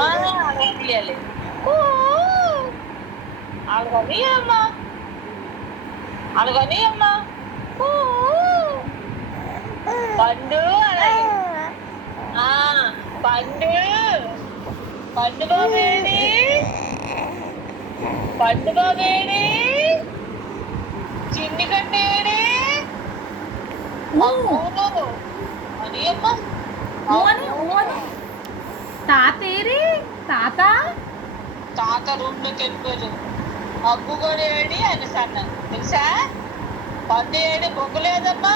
అలాగనియాలి. అలాగనియమ్మా, అలాగనియమ్మా. పండు అలాగే. పండు పండు బాబేడి, పండు బాబేడి, చిన్ని కట్టేడి అనియమ్మా. తాతేరి తాత తాత రూమ్ లోకి వెళ్ళిపోయారు. అబ్బు కూడా ఏడి అనేసి అన్నాను తెలుసా. పండు ఏడి, బొగ్గులేదమ్మా,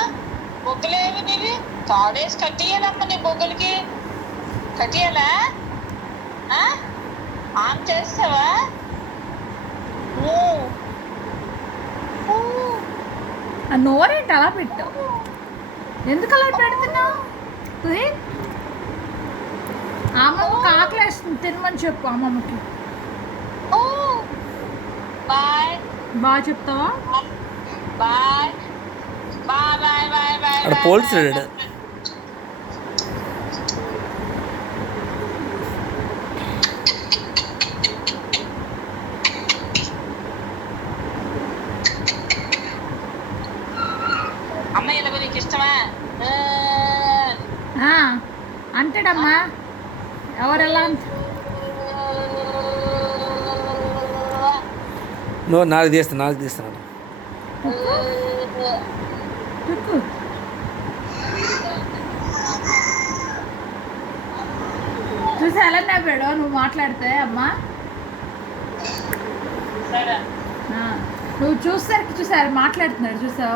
బొగ్గులేవి నీవి, తాడేసి కట్టియాలమ్మా నీ బొగ్గులకి. కట్టియాలా? ఆన్ చేస్తావా? నోరేంటి అలా పెట్టావు? ఎందుకు అలా పెడుతున్నావు? అమ్మమ్మకి ఆకలేస్తుంది, తినమని చెప్పు అమ్మమ్మకి. బాయ్ బాగా చెప్తావా? Bye bye bye bye bye. Police అమ్మాయిలకు నీకు ఇష్టమా? అంటాడమ్మా. ఎవరెలా నువ్వు నాకు తీస్తున్నాడు. చూసి ఎలా నవ్వాడో నువ్వు మాట్లాడితే అమ్మా. నువ్వు చూసేసరికి చూసారు మాట్లాడుతున్నాడు చూసావు.